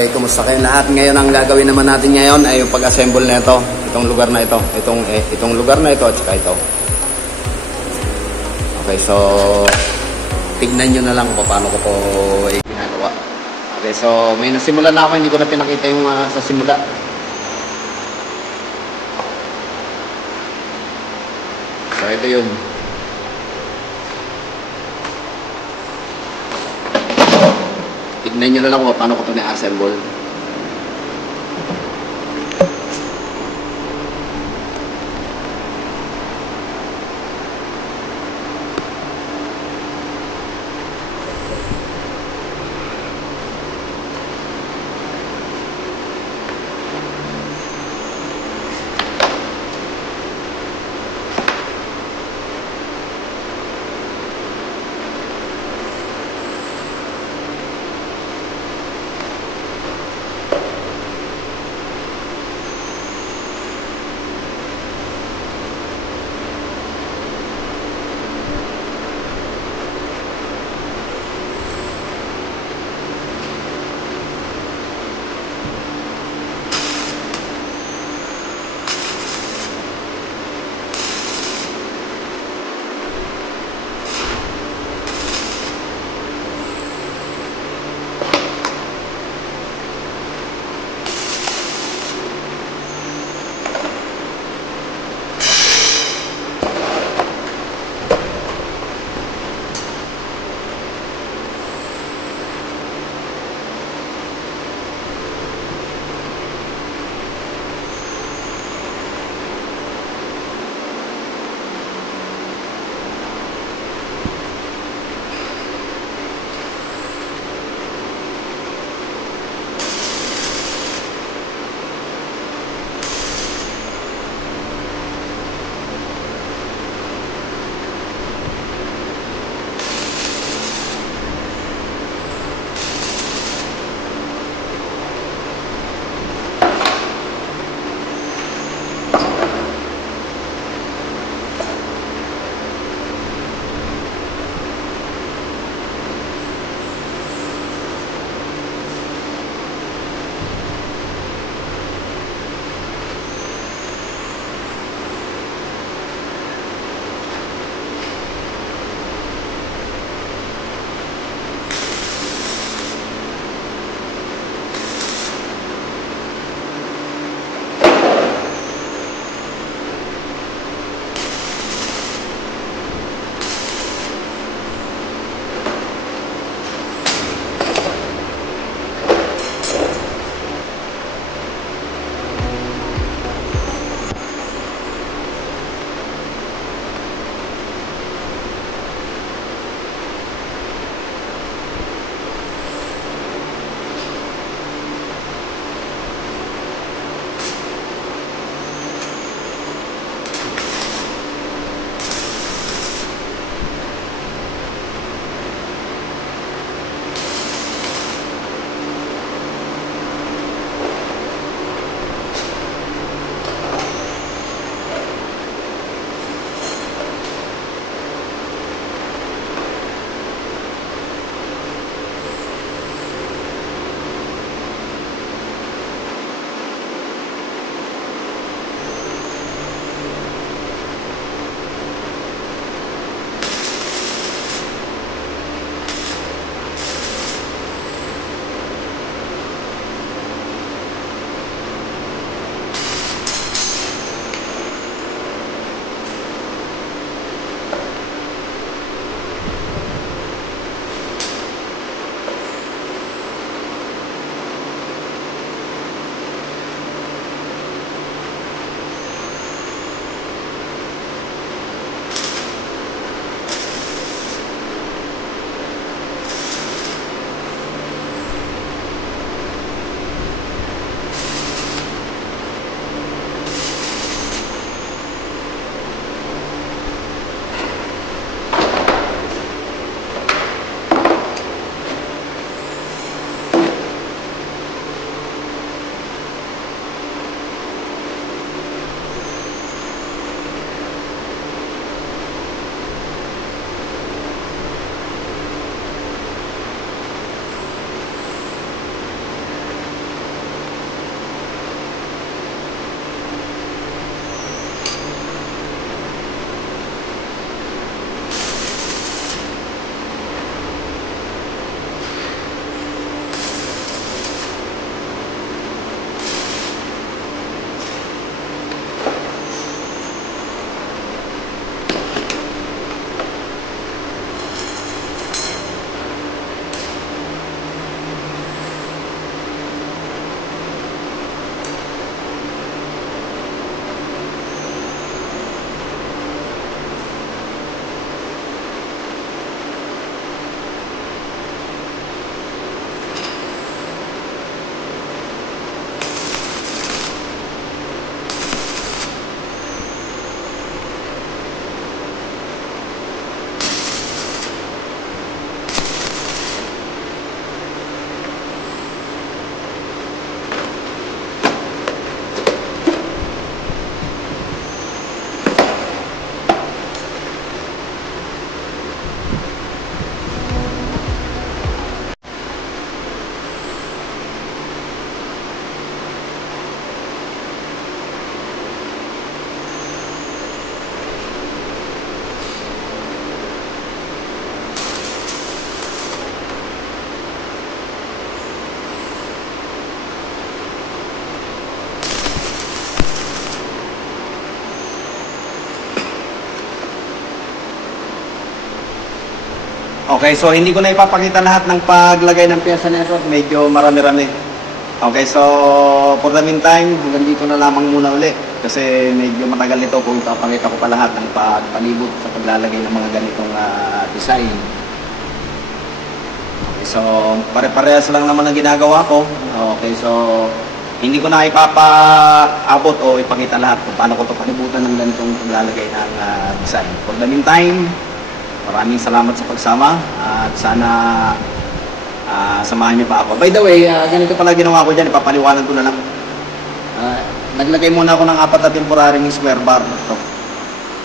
Okay, kumusta kayo lahat? Ngayon ang gagawin naman natin ngayon ay yung pag-assemble na ito. Itong lugar na ito. Itong lugar na ito at saka ito. Okay, so tignan nyo na lang kung paano ko po ginagawa. Okay, so may nasimulan na ako. Hindi ko na pinakita yung sa simula. So ito yun. Tignan nyo na lang kung paano ko ito na-assemble. Okay, so hindi ko na ipapakita lahat ng paglagay ng pyesa nito. Medyo marami-rami. Okay, so for the meantime, hanggang dito na lamang muna uli. Kasi medyo matagal ito kung ipapakita ko pa lahat ng pagpalibot sa paglalagay ng mga ganitong design. Okay, so pare-parehas lang naman ang ginagawa ko. Okay, so hindi ko na ipapaabot o ipakita lahat kung paano ko ito palibutan ng ganitong paglalagay ng design. For the meantime, maraming salamat sa pagsama at sana samahan niyo pa ako. By the way, ganito pala ginawa ko dyan, ipapaliwanan ko na lang. Naglagay muna ako ng 4 na temporary square bar. Ito.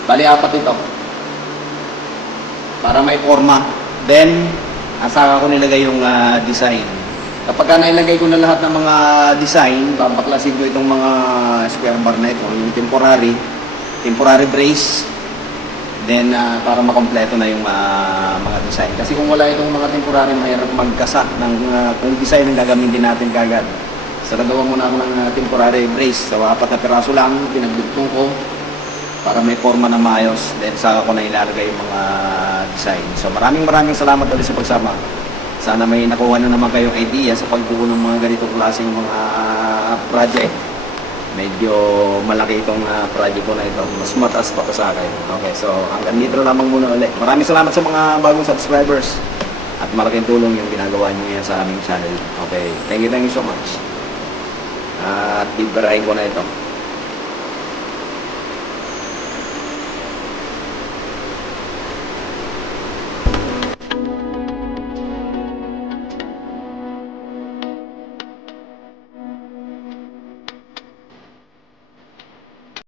Bali 4 ito. Para may forma. Then, saka ko nilagay yung design. Kapag nailagay ko na lahat ng mga design, babaklasin ko itong mga square bar na ito, yung temporary brace, then para makompleto na yung mga design. Kasi kung wala itong mga temporary, mahirap magkasa ng kung design ang gagamitin natin kagad. So nagawa muna ako ng temporary brace. So 4 na piraso lang, pinagdugtong ko para may forma na maayos. Then saka ko na ilalagay yung mga design. So maraming salamat ulit sa pagsama. Sana may nakuha na naman kayong idea sa pagbuo ng mga ganitong klaseng mga project. Medyo malaki itong project ko na ito. Mas mataas pa sa akin. Okay, so hanggang dito lamang muna ulit. Maraming salamat sa mga bagong subscribers. At malaking tulong yung ginagawa nyo ngayon sa aming channel. Okay, thank you so much. At bibirahin ko na ito.